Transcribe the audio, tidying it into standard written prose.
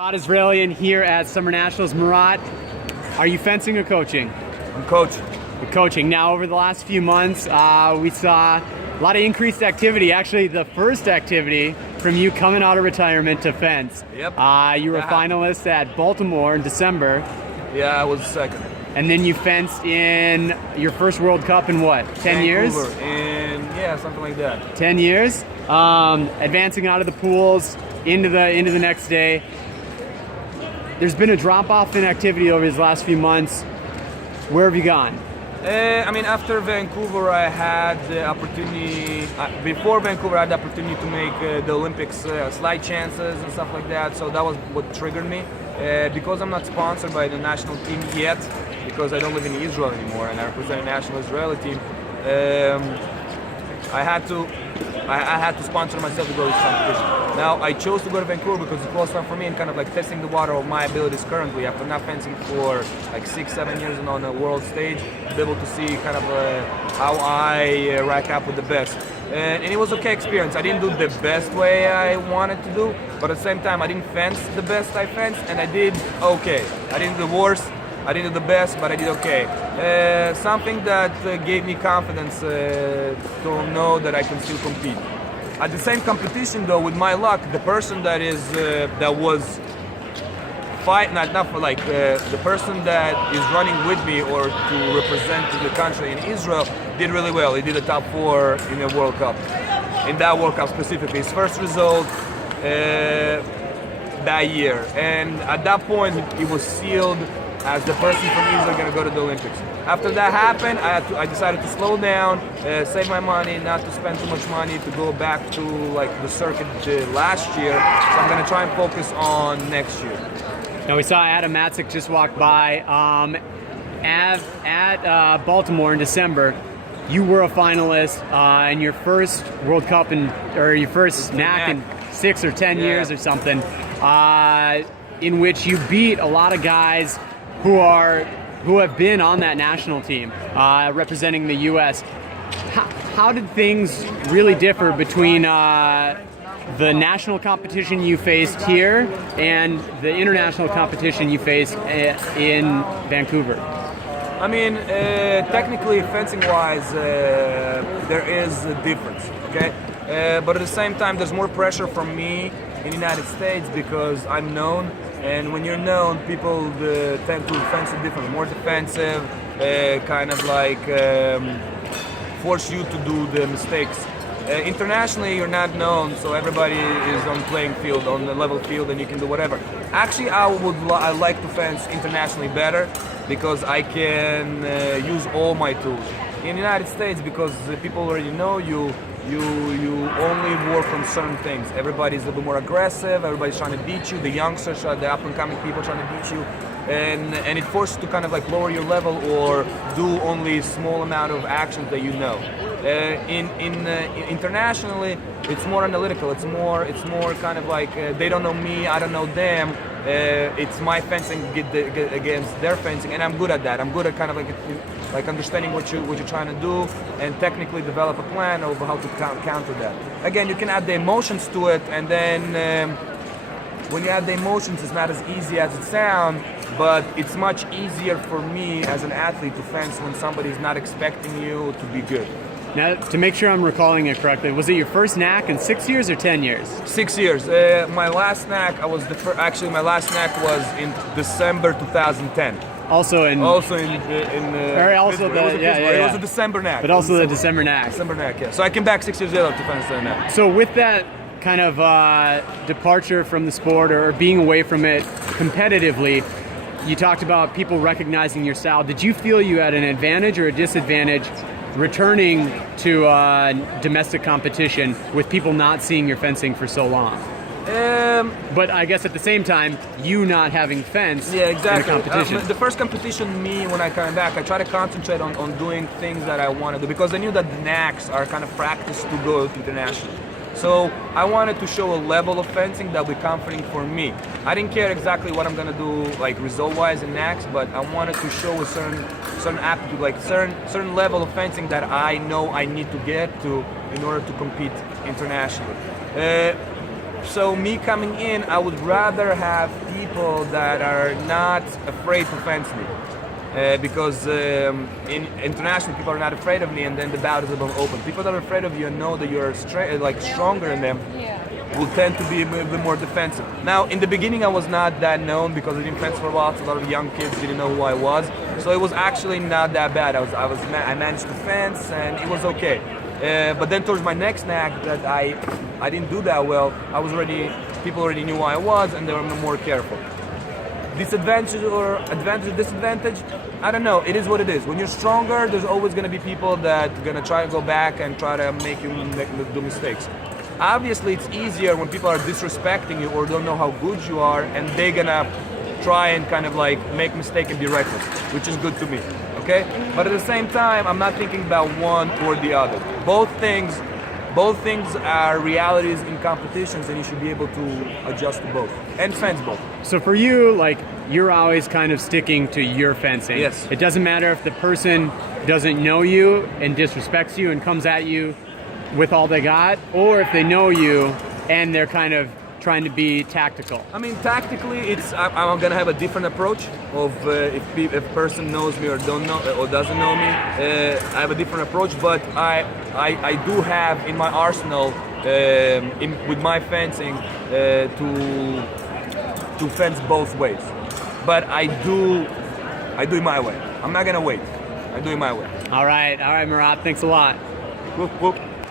Marat Israelian here at Summer Nationals. Marat, are you fencing or coaching? I'm coaching. You're coaching. Now, over the last few months, we saw a lot of increased activity. Actually, the first activity from you coming out of retirement to fence. Yep. You were a finalist at Baltimore in December. Yeah, I was second. And then you fenced in your first World Cup in what, 10 years? Yeah, something like that. 10 years. Advancing out of the pools into the next day. There's been a drop-off in activity over these last few months. Where have you gone? After Vancouver, I had the opportunity. Before Vancouver, I had the opportunity to make the Olympics slight chances and stuff like that. So that was what triggered me. Because I'm not sponsored by the national team yet, because I don't live in Israel anymore, and I represent a national Israeli team. I had to sponsor myself to go to this competition. Now, I chose to go to Vancouver because it's close enough for me and kind of like testing the water of my abilities currently. After not fencing for like 6-7 years and on a world stage, be able to see kind of how I rack up with the best. And it was okay experience. I didn't do the best way I wanted to do, but at the same time, I didn't fence the best I fenced, and I did okay. I didn't do the worst, I didn't do the best, but I did okay. Something that gave me confidence to know that I can still compete. At the same competition, though, with my luck, the person that was fighting, the person that is running with me or to represent the country in Israel did really well. He did a top 4 in the World Cup. In that World Cup specifically, his first result that year, and at that point he was sealed as the person from Israel going to go to the Olympics. After that happened, I decided to slow down, save my money, not to spend too much money, to go back to like the circuit last year. So I'm going to try and focus on next year. Now, we saw Adam Matzik just walk by at Baltimore in December. You were a finalist in your first World Cup or your first NAC in 6 or 10 years or something, in which you beat a lot of guys who have been on that national team representing the U.S. How did things really differ between the national competition you faced here and the international competition you faced in Vancouver? Technically, fencing-wise, there is a difference, okay? But at the same time, there's more pressure from me in the United States because I'm known, and when you're known, people tend to fence it differently, more defensive, force you to do the mistakes. Internationally, you're not known, so everybody is on playing field, on the level field, and you can do whatever. Actually, I like to fence internationally better because I can use all my tools. In the United States, because people already know you only work on certain things. Everybody's a little more aggressive, everybody's trying to beat you, the youngsters, the up-and-coming people trying to beat you, and it forces you to kind of like lower your level or do only a small amount of actions that you know. Internationally, it's more analytical. It's more kind of like they don't know me, I don't know them. It's my fencing against their fencing, and I'm good at that. I'm good at kind of like understanding what you're trying to do and technically develop a plan of how to counter that. Again, you can add the emotions to it, and then when you add the emotions, it's not as easy as it sounds, but it's much easier for me as an athlete to fence when somebody's not expecting you to be good. Now, to make sure I'm recalling it correctly, was it your first NAC in 6 years or 10 years? 6 years. My last NAC, my last NAC was in December 2010. Also in It was a December NAC. But also the December NAC. December NAC, yeah. So I came back 6 years later to fence the NAC. So with that kind of departure from the sport or being away from it competitively, you talked about people recognizing your style. Did you feel you had an advantage or a disadvantage returning to domestic competition with people not seeing your fencing for so long? But I guess at the same time, you not having fenced in a competition. The first competition, when I came back, I tried to concentrate on doing things that I want to do because I knew that the NACs are kind of practice to go to international. So I wanted to show a level of fencing that would be comforting for me. I didn't care exactly what I'm gonna do, like result-wise in NACs, but I wanted to show a certain aptitude, like certain level of fencing that I know I need to get to in order to compete internationally. So me coming in, I would rather have people that are not afraid to fence me. Because in international people are not afraid of me, and then the bout is about open. People that are afraid of you and know that you're stronger than them will tend to be a bit more defensive. Now, in the beginning, I was not that known because I didn't fence for a while. So a lot of young kids didn't know who I was, so it was actually not that bad. I managed to fence, and it was okay. But then towards my next knack, that I didn't do that well. People already knew who I was, and they were more careful. Disadvantage or advantage or disadvantage, I don't know. It is what it is. When you're stronger, there's always going to be people that are going to try to go back and try to make you do mistakes. Obviously, it's easier when people are disrespecting you or don't know how good you are, and they're going to try and kind of like make mistake and be reckless, which is good to me, okay? But at the same time, I'm not thinking about one or the other. Both things are realities in competitions, and you should be able to adjust to both and fence both. So for you, like, you're always kind of sticking to your fencing. Yes. It doesn't matter if the person doesn't know you and disrespects you and comes at you with all they got, or if they know you and they're kind of trying to be tactical. I mean, tactically, I'm gonna have a different approach of if a person knows me or don't know or doesn't know me. I have a different approach, but I do have in my arsenal with my fencing to fence both ways. But I do it my way. I'm not gonna wait. I do it my way. All right, Marat. Thanks a lot. Whoop, whoop.